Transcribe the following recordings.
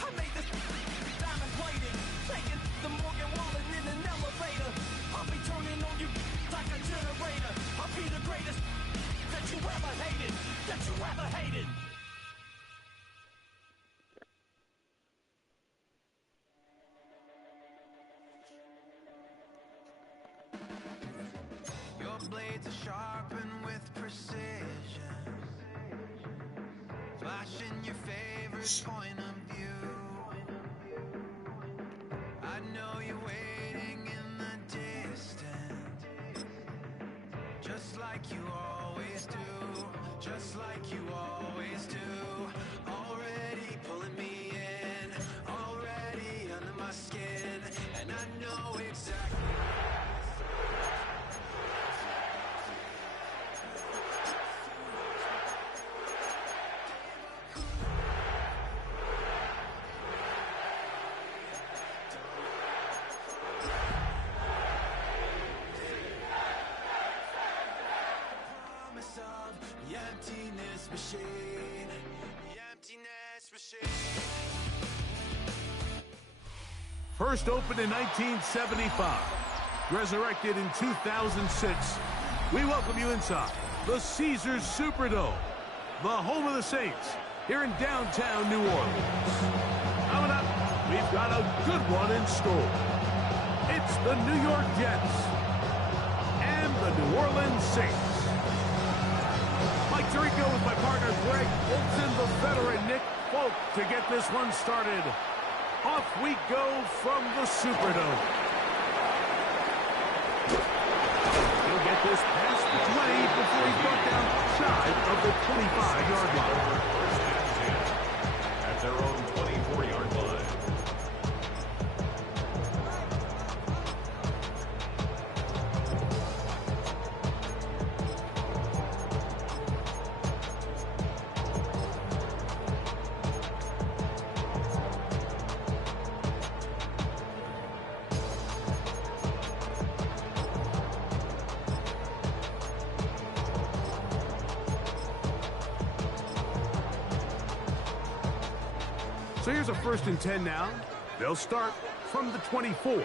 I made this diamond plated, taking the Morgan Wallen in an elevator. I'll be turning on you like a generator. I'll be the greatest that you ever hated, that you ever hated. Your blades are sharpened with precision, flashing your favorite point of view. I know you're waiting in the distance, just like you always do, just like you always do. Already pulling me in, already under my skin, and I know exactly. Emptiness machine. First opened in 1975, resurrected in 2006. We welcome you inside the Caesars Superdome, the home of the Saints, here in downtown New Orleans. Coming up, we've got a good one in store. It's the New York Jets and the New Orleans Saints. Mike Tirico with my partner Greg Olson, the veteran Nick Folk to get this one started. Off we go from the Superdome. He'll get this past the 20 before he's brought down shy of the 25-yard line. At their own 24-yard line. So here's a 1st and 10 now. They'll start from the 24. To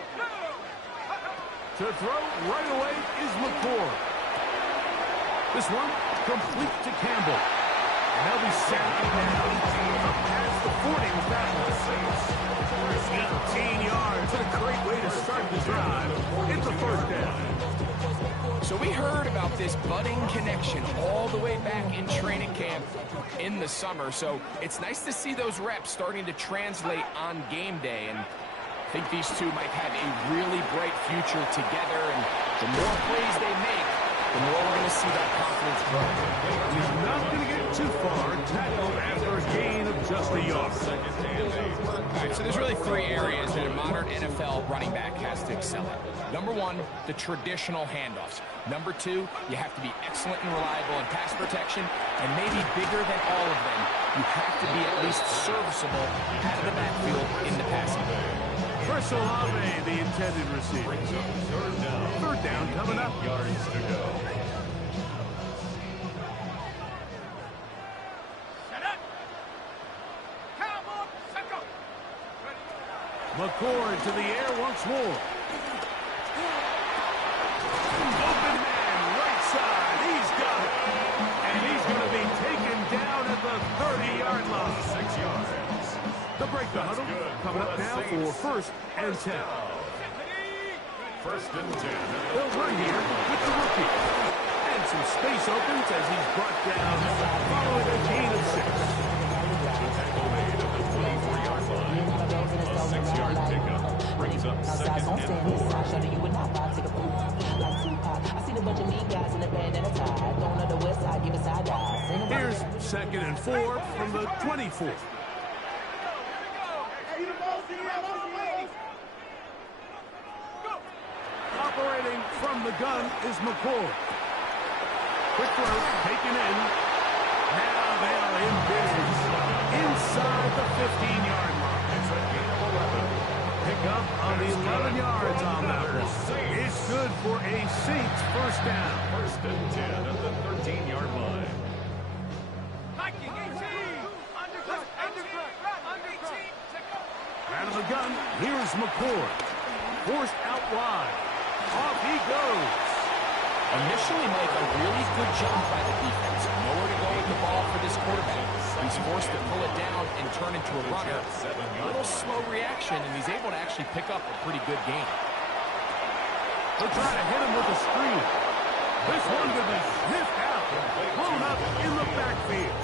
throw right away is McCord. This one complete to Campbell. And they'll be sacking down up past the 40 with that one. 18 yards. What a great way to start the drive. It's a 1st down. So we heard about this budding connection all the way back in training camp in the summer. So it's nice to see those reps starting to translate on game day. And I think these two might have a really bright future together. And the more plays they make, the more we're going to see that confidence grow. He's not going to get too far. Tackled after a gain of just a yard. All right, so there's really 3 areas that a modern NFL running back has to excel at. Number 1, the traditional handoffs. Number 2, you have to be excellent and reliable in pass protection. And maybe bigger than all of them, you have to be at least serviceable out of the backfield in the passing game. Chris Olave, the intended receiver. 3rd down coming up. Yards to go. McCord to the air once more. Open man, right side. He's got it. And he's going to be taken down at the 30-yard line. 6 yards. The break the huddle coming up now for 1st and 10. 1st and 10. They'll run here with the rookie. And some space opens as he's brought down following a gain of 6. The tackle made at the 24-yard line. A 6-yard pickup brings up 2nd and 4. Here's 2nd and 4 from the 24. Operating from the gun is McCord. Quick throw taken in. Now they are in business inside the 15-yard line. It's a gain of 11. Pick up of 11 yards on that one. It's good for a Saints 1st down. 1st and 10 at the 13-yard line. Here's McCord. Forced out wide. Off he goes. Initially, Mike, a really good job by the defense. Nowhere to go with the ball for this quarterback. He's forced to pull it down and turn into a runner. A little slow reaction, and he's able to actually pick up a pretty good game. They'll try to hit him with a screen. This one could be sniffed out. Blown up in the backfield.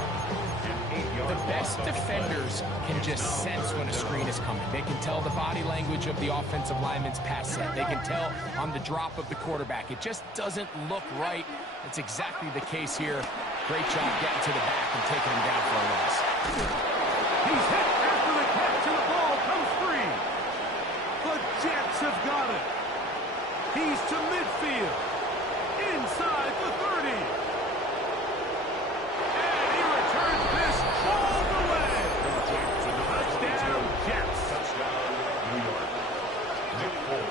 The best defenders can just sense when a screen is coming. They can tell the body language of the offensive lineman's pass set. They can tell on the drop of the quarterback. It just doesn't look right. That's exactly the case here. Great job getting to the back and taking him down for a loss. He's hit after the catch, and the ball comes free. The Jets have got it. He's to midfield. Inside the 30. And he returns this all the way. Touchdown, Jets. New York.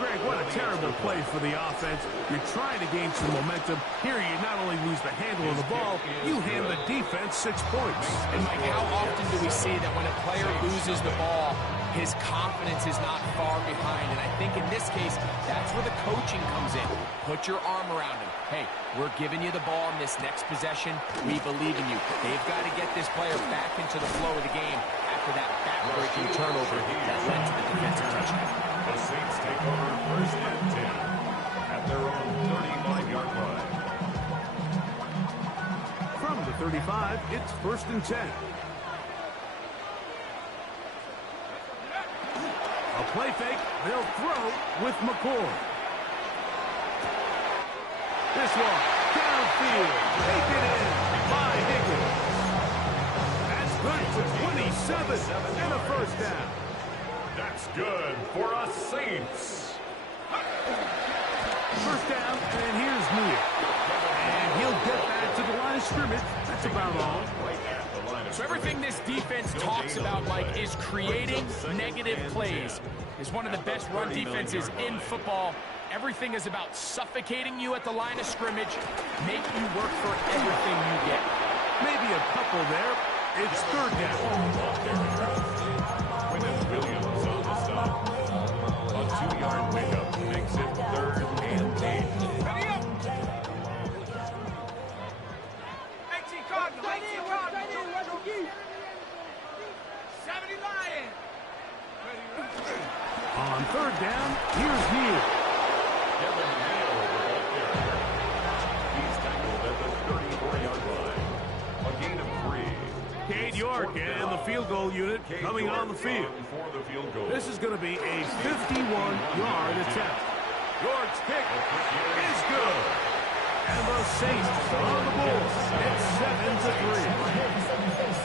Greg, what a terrible play for the offense. You're trying to gain some momentum. Here you not only lose the handle of the ball, you hand the defense 6 points. And Mike, how often do we see that when a player loses the ball, his confidence is not far behind? And I think in this case, that's where the coaching comes in. Put your arm around him. Hey, we're giving you the ball in this next possession. We believe in you. They've got to get this player back into the flow of the game after that back-breaking turnover that led to the defensive touchdown. The Saints take over first and 10 at their own 35-yard line. From the 35, it's first and 10. A play fake. They'll throw with McCord. This one, downfield, taken in by Higgins. That's good for 27 and a first down. That's good for us Saints. First down, and here's Neal. And he'll get back to the line of scrimmage. That's about all. So everything this defense talks about, Mike, is creating negative plays. Is one of the best run defenses in football. Everything is about suffocating you at the line of scrimmage, make you work for everything you get. Maybe a couple there. It's third down. Williams on the stop. A 2-yard pickup makes it third and 8. Ready up! 18 Cardinals, 18 Cardinals. 70 Lions. On third down, here's Neal. Kevin Neal over ball carrier. He's tackled at the 34-yard line. A gain of 3. Cade York and the field goal unit coming on the field. For the field goal. This is going to be a 51-yard attempt. York's kick is good. And the Saints are on the board. It's 7-3.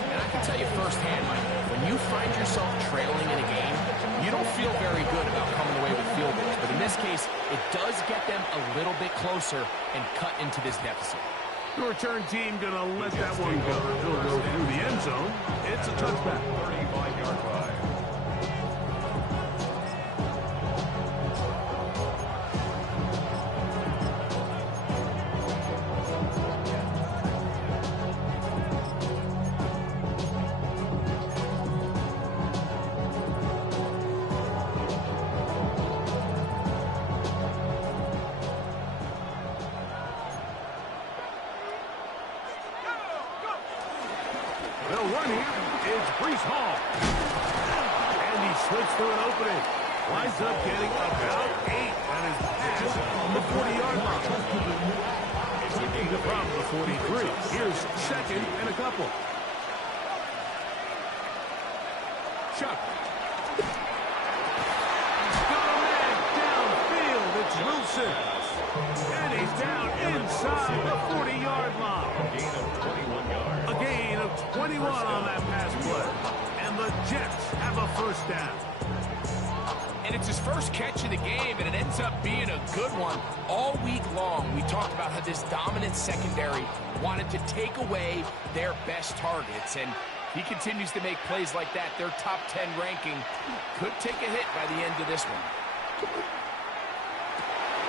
And I can tell you firsthand, Mike, when you find yourself trailing in a game, you don't feel very good about coming away with field goals. But in this case, it does get them a little bit closer and cut into this deficit. The return team going to let that one go. It'll go through the end zone. It's a touchback. 35-yard line. They'll run here. It's Breece Hall. And he slips through an opening. Winds up getting about 8. That is past the 40-yard line. From the 43. Here's second and a couple. Chuck. Got a man downfield. It's Wilson. And he's down inside the 40-yard line. Gain of 21 yards. A gain of 21 on that pass play. And the Jets have a first down. And it's his first catch of the game, and it ends up being a good one. All week long, we talked about how this dominant secondary wanted to take away their best targets. And he continues to make plays like that. Their top 10 ranking could take a hit by the end of this one.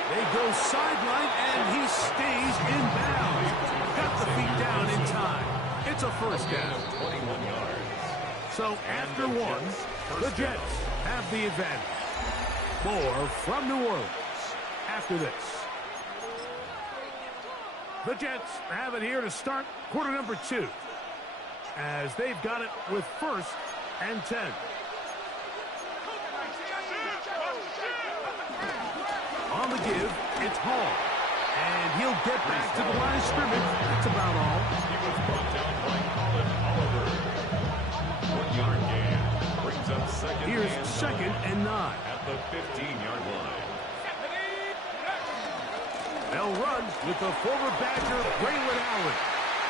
They go sideline, and he stays in bounds. Got the feet down in time. It's a first down. 21 yards. So after one, the Jets have the advantage. score from New Orleans after this. The Jets have it here to start quarter number 2, as they've got it with 1st and 10. On the give, it's Hall. And he'll get back to the line of scrimmage. That's about all. He was brought down by Colin Oliver. 1-yard gain. Brings up second. Here's second and 9. At the 15-yard line. They'll run with the former Badger, Braylon Allen.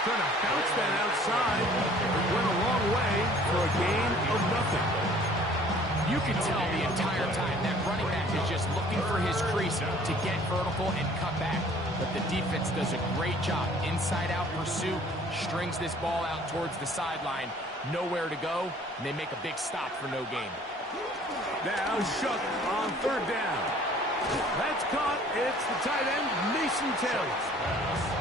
Trying to bounce that outside. It went a long way for a gain of nothing. You can tell the entire time that running back is just looking for his crease to get vertical and cut back. But the defense does a great job. Inside-out pursuit, strings this ball out towards the sideline. Nowhere to go, and they make a big stop for no gain. Now Shuck on 3rd down. That's caught. It's the tight end, Mason Taylor.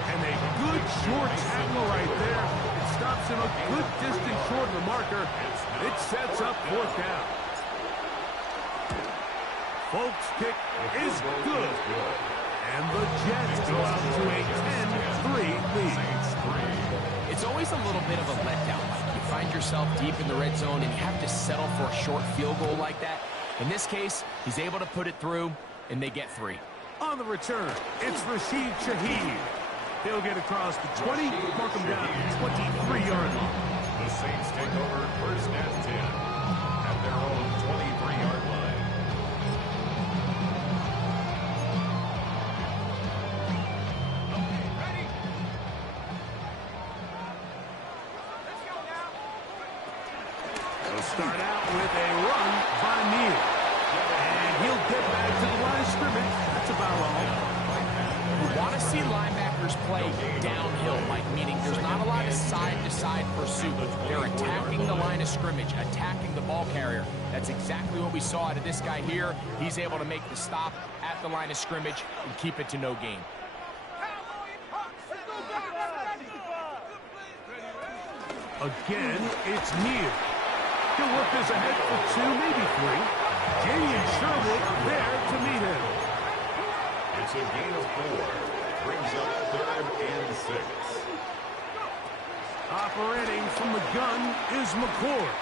And a good short tackle right there. It stops him a good distance short of the marker. It sets up 4th down. Folks' kick is good. And the Jets go out to a 10-3 lead. It's always a little bit of a letdown. You find yourself deep in the red zone and you have to settle for a short field goal like that. In this case, he's able to put it through, and they get 3. On the return, it's Rashid Shaheed. He'll get across the 20, mark him down at the 23-yard line. The Saints take over 1st and 10 at their own 23-yard line. Start out with a run by Neal. And he'll get back to the line of scrimmage. That's about all. You want to see linebackers play downhill, like meaning there's not a lot of side-to-side pursuit. They're attacking the line of scrimmage, attacking the ball carrier. That's exactly what we saw out of this guy here. He's able to make the stop at the line of scrimmage and keep it to no gain. Again, it's Neal. He'll work this ahead for 2, maybe 3. Jalen Sherwood there to meet him. It's a gain of 4. Brings up 3rd and 6. Operating from the gun is McCord.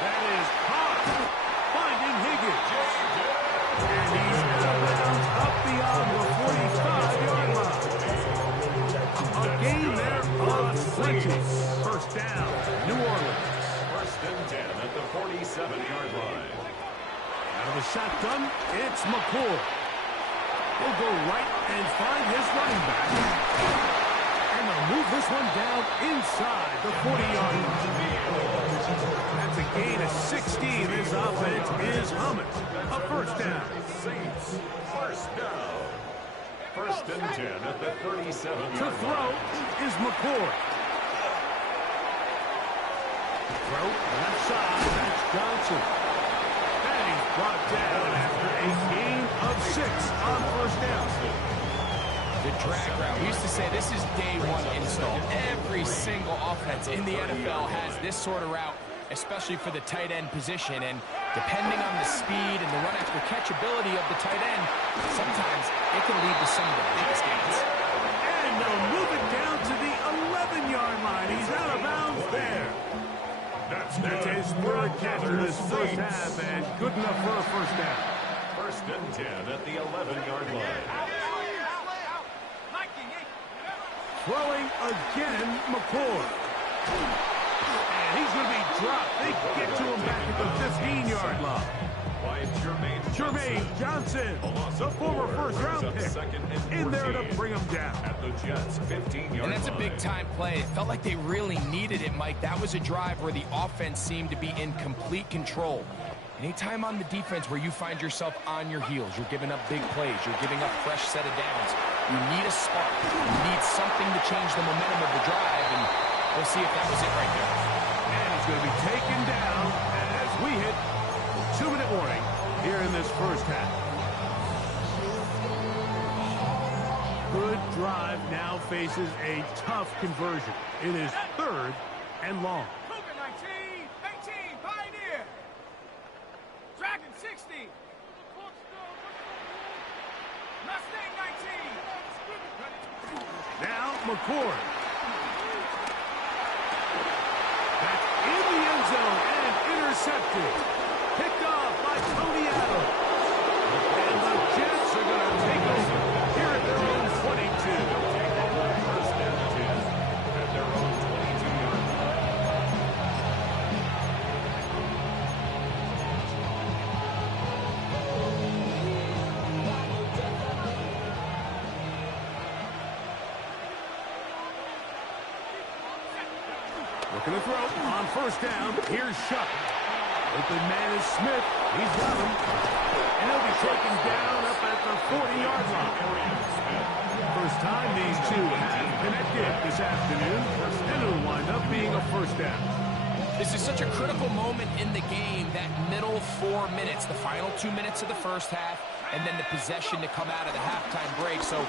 That is caught. Finding Higgins. And he's out of bounds up beyond the 45-yard line. A gain there on 20. 1st down, New Orleans. 1st and 10 at the 47-yard line. Out of the shotgun, it's McCord. He'll go right and find his running back. And they'll move this one down inside the 40-yard line. That's a gain of 16. This offense is humming. A 1st down. Saints, 1st down. 1st and 10 at the 37-yard line. To throw is McCord. Throw left side. That's Johnson. And he's brought down after a gain of 6 on 1st down. The drag route. We used to say this is day 1 install. Every single offense in the NFL has this sort of route, especially for the tight end position. And depending on the speed and the run after catch ability of the tight end, sometimes it can lead to some of the biggest gains. And they'll move it down to the 11-yard line. He's out of bounds there. That's his 3rd catch of this 1st half, and good enough for a 1st down. 1st and 10 at the 11-yard line. Throwing again, McCord. And he's going to be dropped. They get to him back at the 15-yard line. By Jermaine Johnson, the former 1st-round pick, in there to bring him down. At the Jets' 15-yard line. And that's a big-time play. It felt like they really needed it, Mike. That was a drive where the offense seemed to be in complete control. Anytime on the defense where you find yourself on your heels, you're giving up big plays, you're giving up fresh set of downs, you need a spark. You need something to change the momentum of the drive, and we'll see if that was it right there. And he's going to be taken down as we hit 2-minute warning here in this 1st half. Good drive now faces a tough conversion. It is 3rd and long. Cougar 19, 18, Pioneer. Dragon 60, Now McCord. Back in the end zone and intercepted. Picked off by Tony Adams. And the Jets are going to take over here at their own 22. First and 10 at their own 22-yard line. Looking to throw on first down. Here's Shuck. Open man is Smith. He's got him. And he'll be taken down up at the 40-yard line. First time these two have connected this afternoon. And it'll wind up being a first down. This is such a critical moment in the game, that middle 4 minutes, the final 2 minutes of the first half, and then the possession to come out of the halftime break. So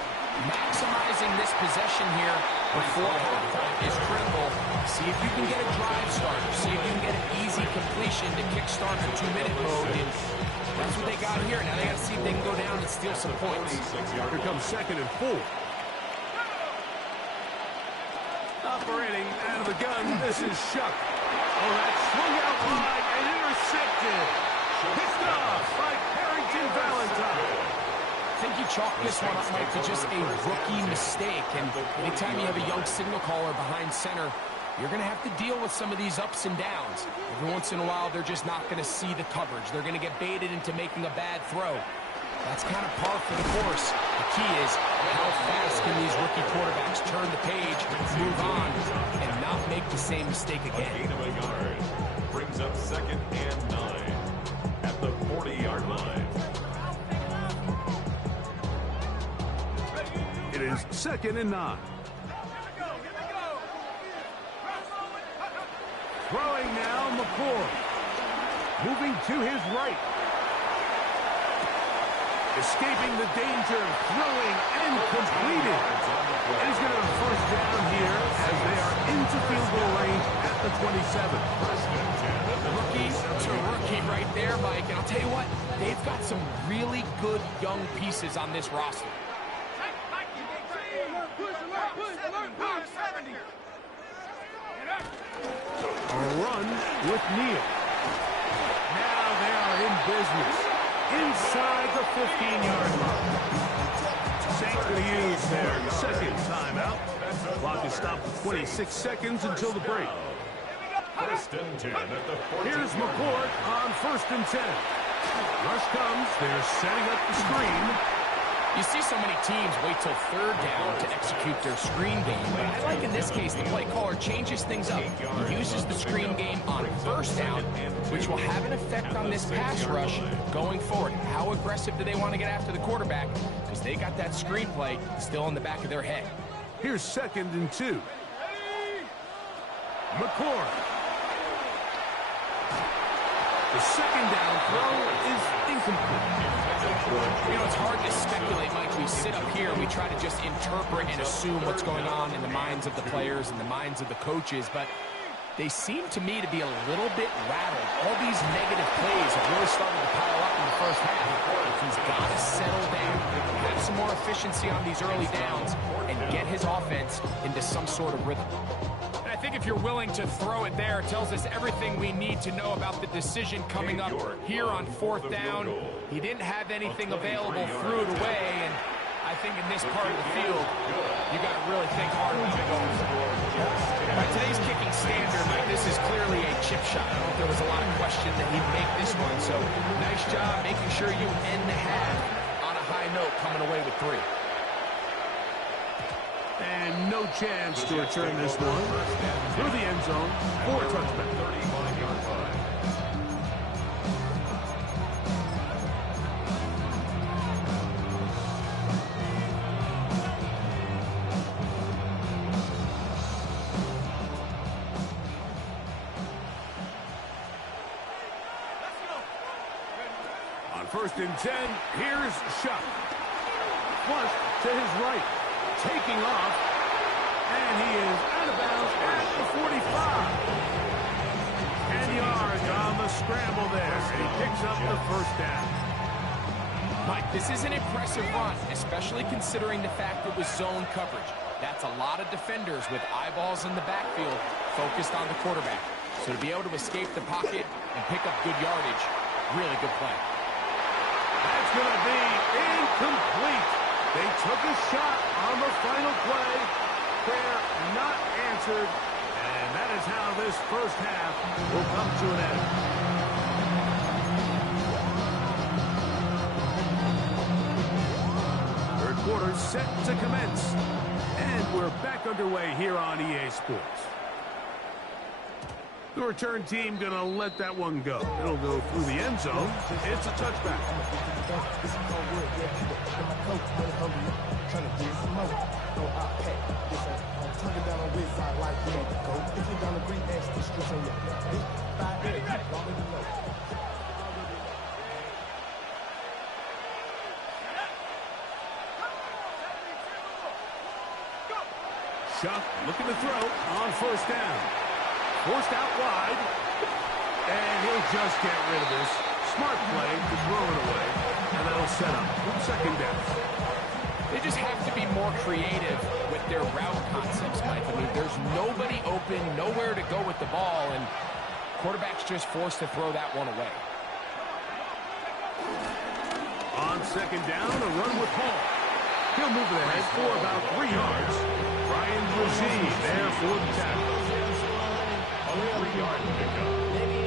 maximizing this possession here before halftime is critical. See if you can get a drive starter. See if you can get an easy completion to kickstart the 2-minute mode. And that's what they got here. Now they got to see if they can go down and steal some points. Here comes 2nd and 4. Operating out of the gun, this is Shuck. Oh, that swung out wide and intercepted. Picked off by Harrington Valentine. I think you chalk this one up, Mike, to just a rookie mistake. And anytime you have a young signal caller behind center, you're going to have to deal with some of these ups and downs. Every once in a while, they're just not going to see the coverage. They're going to get baited into making a bad throw. That's kind of par for the course. The key is how fast can these rookie quarterbacks turn the page, move on, and not make the same mistake again. Gain of a yard. Brings up 2nd and 9 at the 40-yard line. It is 2nd and 9. Throwing now, McCord. Moving to his right. Escaping the danger, throwing and completing. And he's going to have first down here as they are into field goal range at the 27. Rookie to rookie right there, Mike. And I'll tell you what, they've got some really good young pieces on this roster. A run with Neal. Now they are in business inside the 15-yard line. Saints going to use their 2nd timeout. Clock is stopped at 26 seconds until the break. First and 10 at the 14. Here's McCord on 1st and 10. Rush comes. They're setting up the screen. You see so many teams wait till 3rd down to execute their screen game. But I like in this case the play caller changes things up. He uses the screen game on 1st down, which will have an effect on this pass rush going forward. How aggressive do they want to get after the quarterback? Because they got that screenplay still in the back of their head. Here's 2nd and 2. McCord. The 2nd down throw is incomplete. You know, it's hard to speculate, Mike. We sit up here and we try to just interpret and assume what's going on in the minds of the players and the minds of the coaches, but they seem to me to be a little bit rattled. All these negative plays have really started to pile up in the first half. He's got to settle down, have some more efficiency on these early downs, and get his offense into some sort of rhythm. I think if you're willing to throw it there, it tells us everything we need to know about the decision coming up here on 4th down. He didn't have anything available, threw it away, and I think in this part of the field, you got to really think hard about it going forward. By today's kicking standard, Mike, this is clearly a chip shot. I don't know if there was a lot of question that he'd make this one, so nice job making sure you end the half on a high note, coming away with 3. And no chance to return this one through the end zone for a touchback. 35-yard line. On 1st and 10, here's Shuck. Flush to his right. Taking off, and he is out of bounds at the 45. 10 yards on the scramble there, and he picks up the first down. Mike, This is an impressive run, especially considering the fact it was zone coverage. That's a lot of defenders with eyeballs in the backfield focused on the quarterback. So to be able to escape the pocket and pick up good yardage, really good play. That's going to be incomplete. They took a shot on the final play. Prayer not answered. And that is how this first half will come to an end. Third quarter set to commence. And we're back underway here on EA Sports. The return team going to let that one go. It'll go through the end zone. It's a touchback. Shuck looking to throw on first down. Forced out wide. And he'll just get rid of this. Smart play to throw it away. And that'll set up second down. They just have to be more creative with their route concepts, Mike. I mean, there's nobody open, nowhere to go with the ball, and quarterback's just forced to throw that one away. On second down, a run with Hall. He'll move it ahead for about 3 yards. Ryan Brzee there for the tackle. A 3-yard pickup.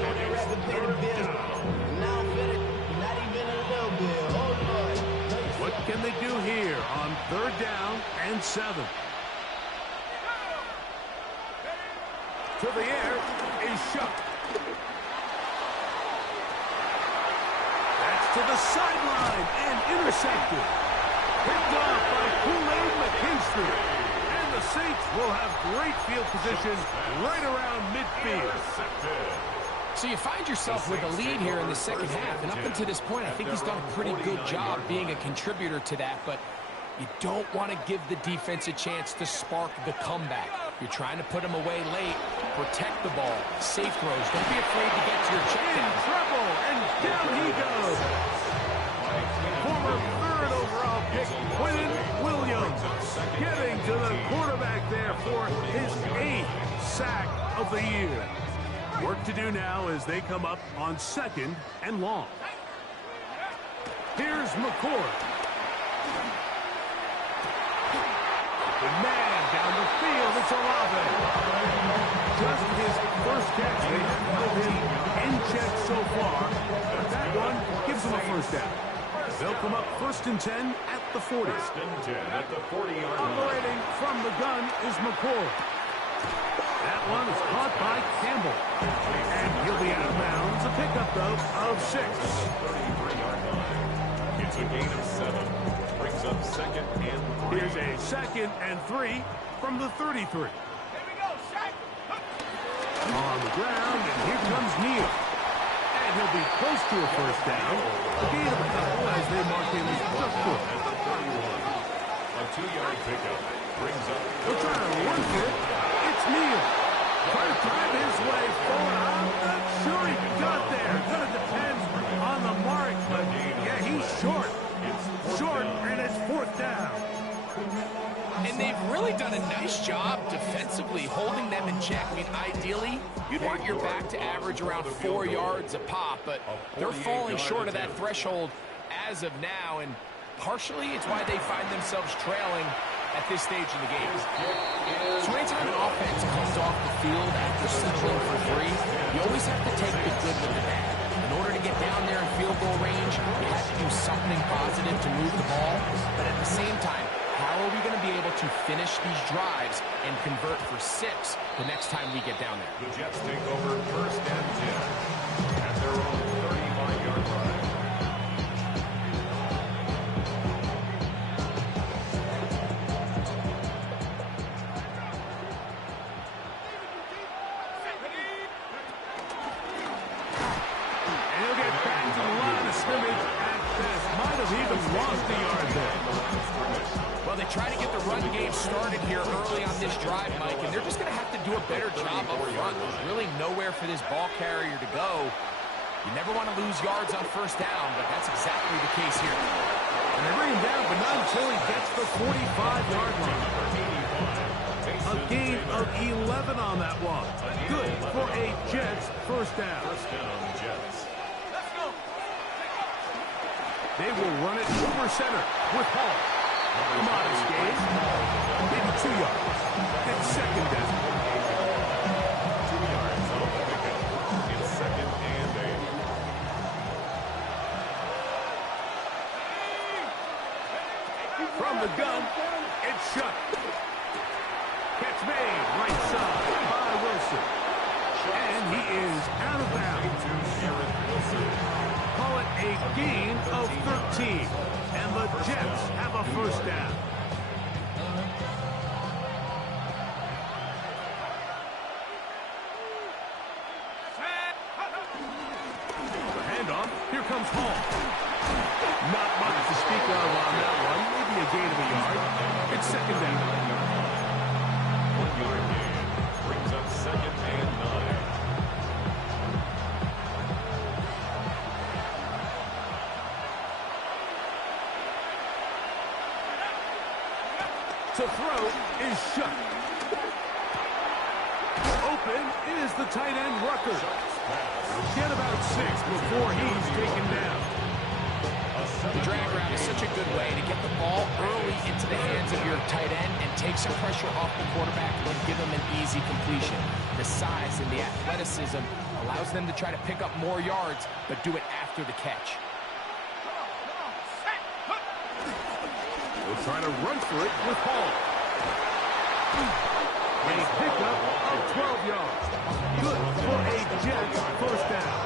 And it's third down. What can they do here on third down and 7? To the air is Shuck. That's to the sideline and intercepted. Picked off by Kool-Aid McKinstry. And the Saints will have great field position right around midfield. So you find yourself with a lead here in the second half, and up until this point, I think he's done a pretty good job being a contributor to that, but you don't want to give the defense a chance to spark the comeback. You're trying to put him away late, protect the ball, safe throws. Don't be afraid to get to your check down. Trouble, and down he goes. Former third overall pick, Quentin Williams, getting to the quarterback there for his 8th sack of the year. Work to do now as they come up on second and long. Here's McCord. The man down the field, it's Olave. Just his first catch. They have held him in check so far, but that one gives them a first down. They'll come up 1st and 10 at the 40. 1st and 10 at the 40-yard line. Operating from the gun is McCord. That one is caught by Campbell. And he'll be out of bounds. A pickup, though, of 6. 33-yard line. It's a gain of 7. Brings up 2nd and 3. Here's a 2nd and 3 from the 33. On the ground, and here comes Neal. And he'll be close to a first down. A gain of a couple as they mark him just good. At the 31. A 2-yard pickup. Brings up. They're trying to work it. It's Neal. Trying to drive his way forward. I'm not sure he got there. Gonna depend on the mark, but yeah, he's short. Short, and it's 4th down. And they've really done a nice job defensively holding them in check. I mean, ideally, you'd want your back to average around 4 yards a pop, but they're falling short of that threshold as of now, and partially it's why they find themselves trailing at this stage in the game. So anytime an offense comes off the field after settling for 3, you always have to take the good with the bad. In order to get down there in field goal range, you have to do something positive to move the ball, but at the same time, how are we going to be able to finish these drives and convert for 6 the next time we get down there? The Jets take over 1st and 10 at their own 35-yard line. And he'll get back to the line of scrimmage at this. Might have even lost a yard there. Well, they try to get the run game started here early on this drive, Mike, and they're just going to have to do a better job up front. There's really nowhere for this ball carrier to go. You never want to lose yards on first down, but that's exactly the case here. And they bring him down, but not until he gets the 45-yard line. A gain of 11 on that one. Good for a Jets first down. Jets. They will run it over center with Hall. A modest gain. Maybe 2 yards. It's second down. 2 yards on the pickup. It's second and 8. From the gun, it's shut. Catch made, right side by Wilson. And he is out of bounds. Call it a gain of 13. And the Jets have a first down. The handoff. Here comes Hall. Not much to speak of on that one. Maybe a gain of a yard. It's second down. 1 yard gain brings up second and 9. To throw is shut. Open is the tight end Rucker. Get about 6 before he's taken down. The drag route is such a good way to get the ball early into the hands of your tight end and take some pressure off the quarterback and give him an easy completion. The size and the athleticism allows them to try to pick up more yards, but do it after the catch. We'll try to run for it with Hall. A pickup of 12 yards. Good for a Jets first down.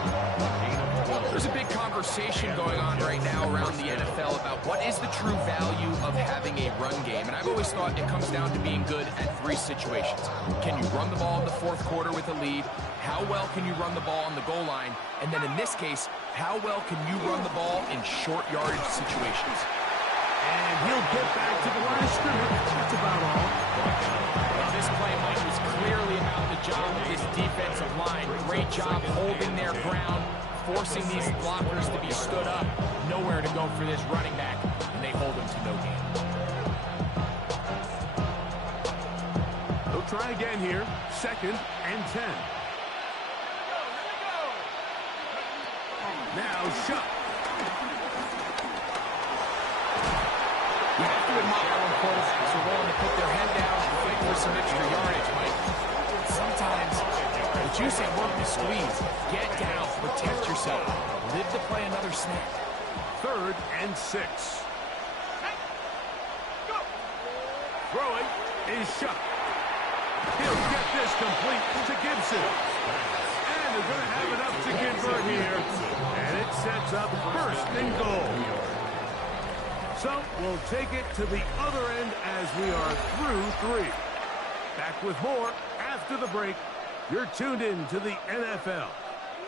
There's a big conversation going on right now around the NFL about what is the true value of having a run game. And I've always thought it comes down to being good at 3 situations. Can you run the ball in the 4th quarter with a lead? How well can you run the ball on the goal line? And then in this case, how well can you run the ball in short yardage situations? And he'll get back to the line of scrimmage. That's about all. Well, this play, Mike, was clearly about the job of this defensive line. Great job holding their ground, forcing these blockers to be stood up. Nowhere to go for this running back, and they hold him to no gain. They'll try again here. Second and 10. Now shut. You have to admire when quarterbacks are willing to put their head down and fight for some extra yardage, Mike. Sometimes the juice ain't worth the squeeze. Get down, protect yourself, live to play another snap. Third and 6. Throwing is shut. He'll get this complete to Gibson. And they're going to have enough to convert here. And it sets up first and goal. So we'll take it to the other end as we are through 3. Back with more after the break. You're tuned in to the NFL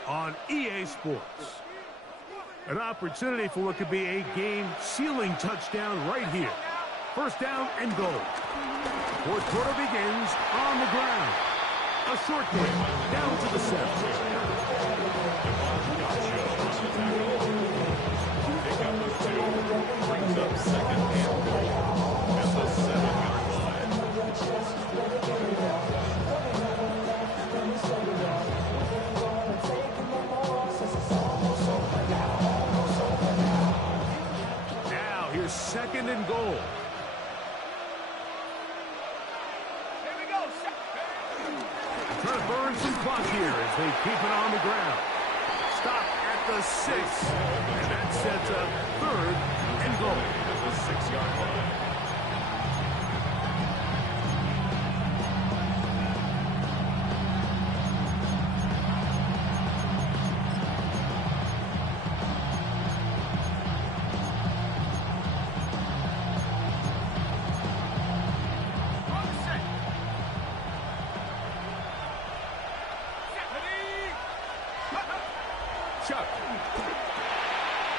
on EA Sports. An opportunity for what could be a game-sealing touchdown right here. First down and goal. 4th quarter begins on the ground. A short game down to the 7. Brings up second and goal at the 7-yard line. Now here's second and goal. Trying to burn some clock here as they keep it on the ground. Stop at the 6, and that sets up third and goal At the 6-yard line.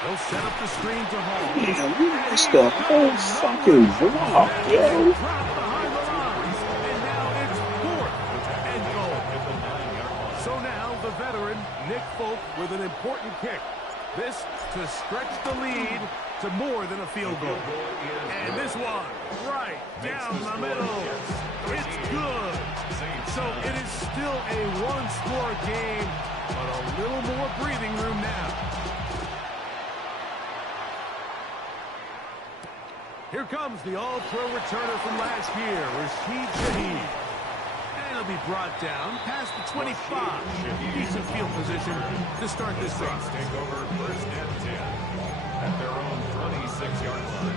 They'll set up the screen to Hall. Yeah, we missed the whole fucking block, yo. Drop behind the lines. And now it's 4th and goal. So now the the veteran, Nick Folk, with an important kick. This to stretch the lead to more than a field goal. And this one, right down the middle. It's good. So it is still a one-score game, but a little more breathing room now. Here comes the all-pro returner from last year, Rashid Shaheed. And he'll be brought down past the 25. Decent field position to start this drive. Take over first and 10 at their own 26-yard line.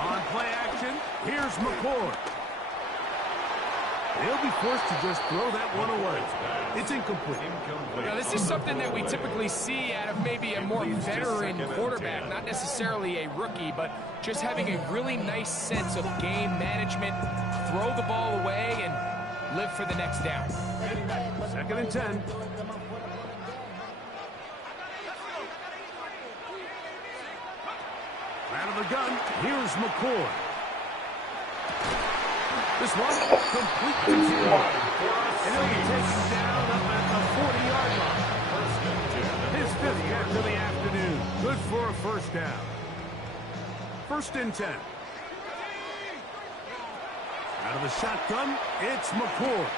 On play action, here's McCord. They'll be forced to just throw that one away. It's incomplete. Now, this is something that we typically see out of maybe a more veteran quarterback, not necessarily a rookie, but just having a really nice sense of game management, throw the ball away, and live for the next down. 2nd and 10. Out of the gun, here's McCord. This one, complete to zero. And he'll be taken down up at the 40-yard line. His 5th catch of the afternoon. Good for a first down. 1st and 10. Out of the shotgun, it's McCord.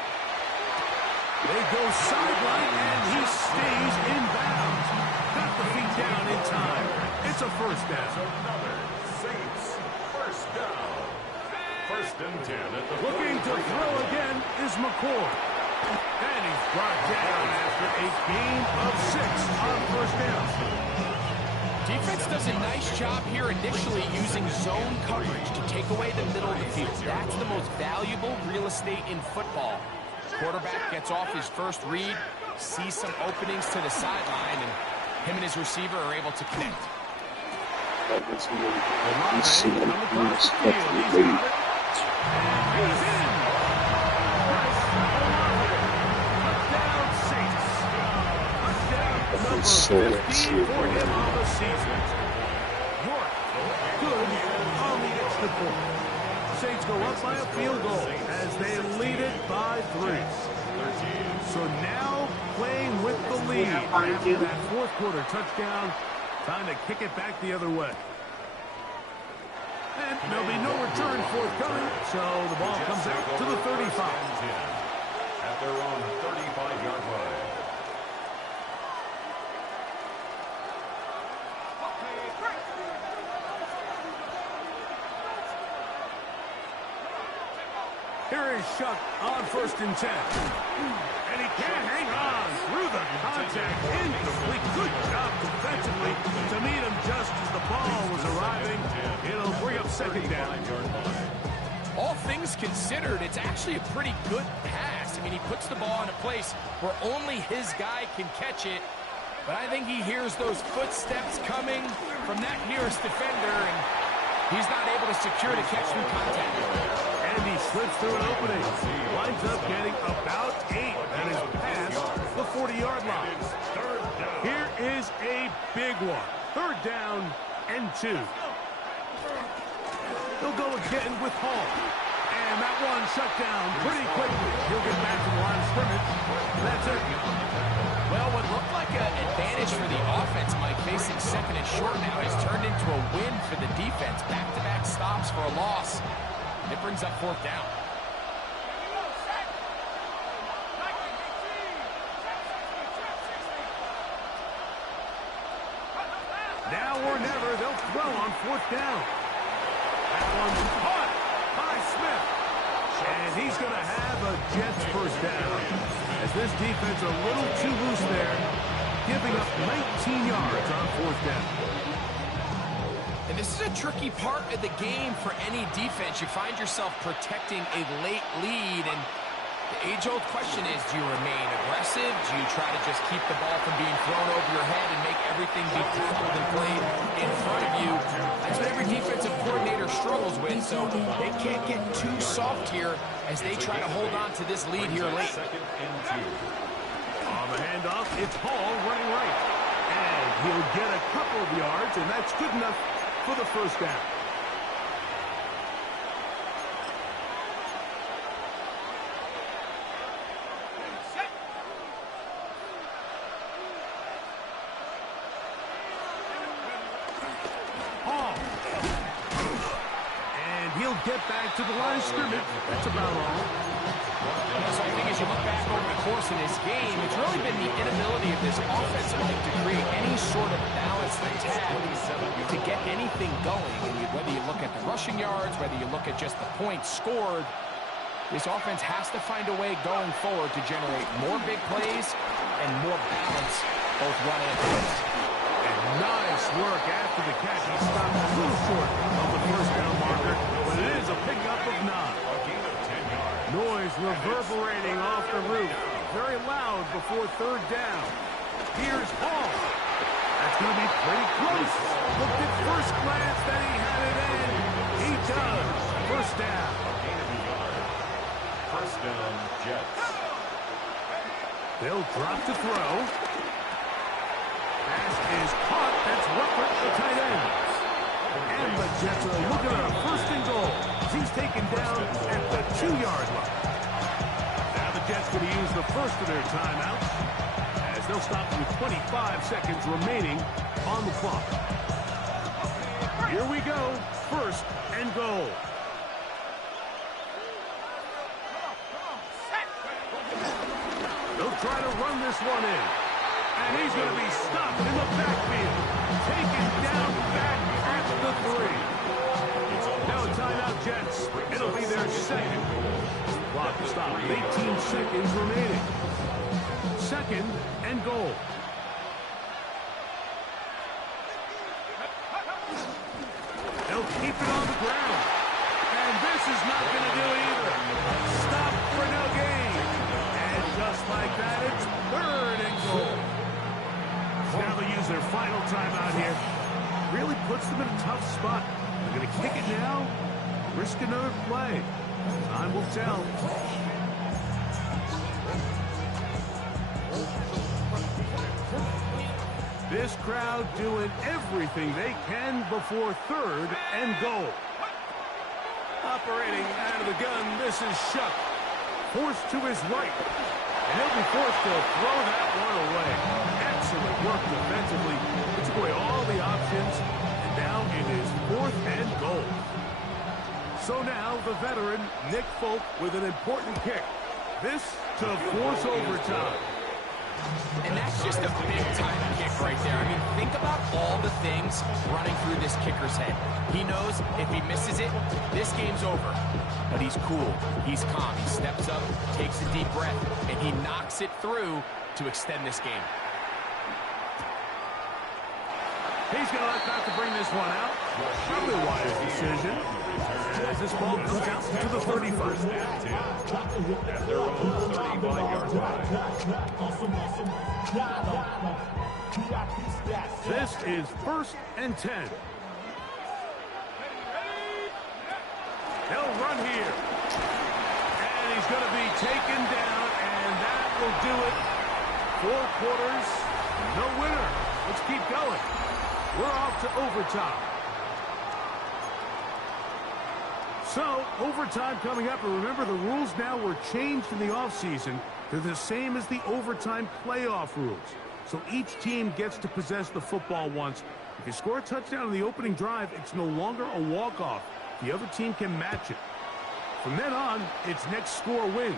They go sideline, and he stays in bounds. Got the feet down in time. It's a first down. Another Saints first down. 1st and 10 at the Looking to throw again is McCord. And he's brought down after a gain of 6 on first down. Defense does a nice job here initially using zone coverage to take away the middle of the field. That's the most valuable real estate in football. Quarterback gets off his first read, sees some openings to the sideline, and him and his receiver are able to connect. That's really unexpected. He's in. Touchdown Saints. Touchdown number 15 for him on the season. York, good on the extra point. Saints go up by a field goal as they lead it by 3. So now playing with the lead after that 4th quarter touchdown. Time to kick it back the other way. And there'll be no return forthcoming, so the ball comes out to the 35. At their own 35-yard line. Here is Shuck on 1st and 10. And he can't hang on through the contact. Incomplete. Good job defensively to meet him just as the ball was arriving. It'll bring up 2nd down. All things considered, it's actually a pretty good pass. I mean, he puts the ball in a place where only his guy can catch it. But I think he hears those footsteps coming from that nearest defender, and he's not able to secure the catch through contact. And he slips through an opening. Winds up getting about 8. That is past the 40-yard line. Here is a big one. 3rd down and 2. He'll go again with Hall. And that one shut down pretty quickly. He'll get back to the line of scrimmage. That's it. Well, what looked like an advantage for the offense, Mike, facing 2nd and short now, has turned into a win for the defense. Back-to-back stops for a loss. It brings up 4th down. Now or never, they'll throw on 4th down. That one's caught by Smith. And he's going to have a Jets first down. As this defense a little too loose there, giving up 19 yards on 4th down. And this is a tricky part of the game for any defense. You find yourself protecting a late lead, and the age-old question is, do you remain aggressive? Do you try to just keep the ball from being thrown over your head and make everything be tackled and played in front of you? That's what every defensive coordinator struggles with, so they can't get too soft here as they try to hold on to this lead here late. 2nd and 2. On the handoff, it's Hall running right. And he'll get a couple of yards, and that's good enough for the first down. get back to the line of scrimmage. That's about all. So I think as you look back over the course of this game, it's really been the inability of this offensive line to create any sort of balanced attack to get anything going. And whether you look at the rushing yards, whether you look at just the points scored, this offense has to find a way going forward to generate more big plays and more balance, both run and pass. And nice work after the catch. He stopped a little short of the first down marker, but it is a pickup of 9. Noise reverberating off the roof. Very loud before third down. Here's Hall. That's going to be pretty close. Looked at first glance that he had it in. He does. First down. First down, Jets. They'll drop to throw. Pass is caught. That's Ruppert, the tight end. And the Jets are looking at a first and goal. He's taken down at the 2-yard line. Now the Jets going to use the first of their timeouts as they'll stop with 25 seconds remaining on the clock. Here we go. First and goal. They'll try to run this one in. And he's going to be stopped in the backfield. Taken down back at the 3. Now timeout, Jets. It'll be their second. Clock to stop with 18 seconds remaining. Second and goal. They'll keep it on the ground. And this is not going to do either. Stop for no gain. And just like that, it's third and goal. Now they use their final timeout here. Really puts them in a tough spot. They're going to kick it now, risk another play. Time will tell. This crowd doing everything they can before third and goal. Operating out of the gun, this is Shuck. Forced to his right. And he'll be forced to throw that one away. Excellent work defensively. It took away all the options. And now it is fourth and goal. So now the veteran, Nick Folk, with an important kick. This to force overtime. And that's just a big-time kick right there. I mean, think about all the things running through this kicker's head. He knows if he misses it, this game's over. But he's cool. He's calm. He steps up, takes a deep breath, and he knocks it through to extend this game. He's going to like not to bring this one out. Probably a wise decision. As this ball comes out to the 35. At their own 35-yard line. This is first and 10. They'll run here. And he's going to be taken down, and that will do it. 4 quarters, no winner. Let's keep going. We're off to overtime. So, overtime coming up, and remember the rules now were changed in the offseason. They're the same as the overtime playoff rules. So each team gets to possess the football once. If you score a touchdown in the opening drive, it's no longer a walk-off. The other team can match it. From then on, it's next score wins.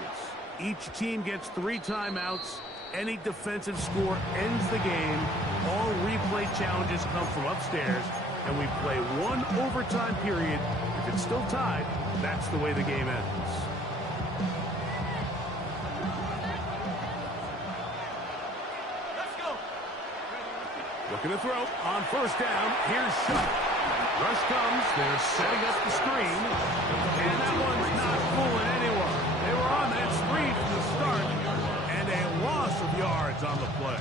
Each team gets 3 timeouts. Any defensive score ends the game. All replay challenges come from upstairs, and we play 1 overtime period. If it's still tied, that's the way the game ends. Let's go. Looking to throw on first down. Here's Shuck. Rush comes. They're setting up the screen. And that one's not fooling anyone. They were on that screen from the start. And a loss of yards on the play.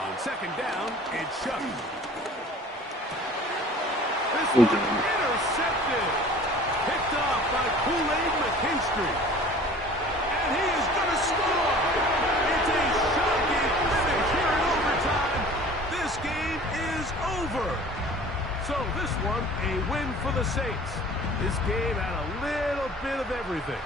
On second down, it's Shuck. This one intercepted. Picked off by Kool-Aid McKinstry. And he is going to score. It's a shocking finish here in overtime. This game is over. So this one, a win for the Saints. This game had a little bit of everything.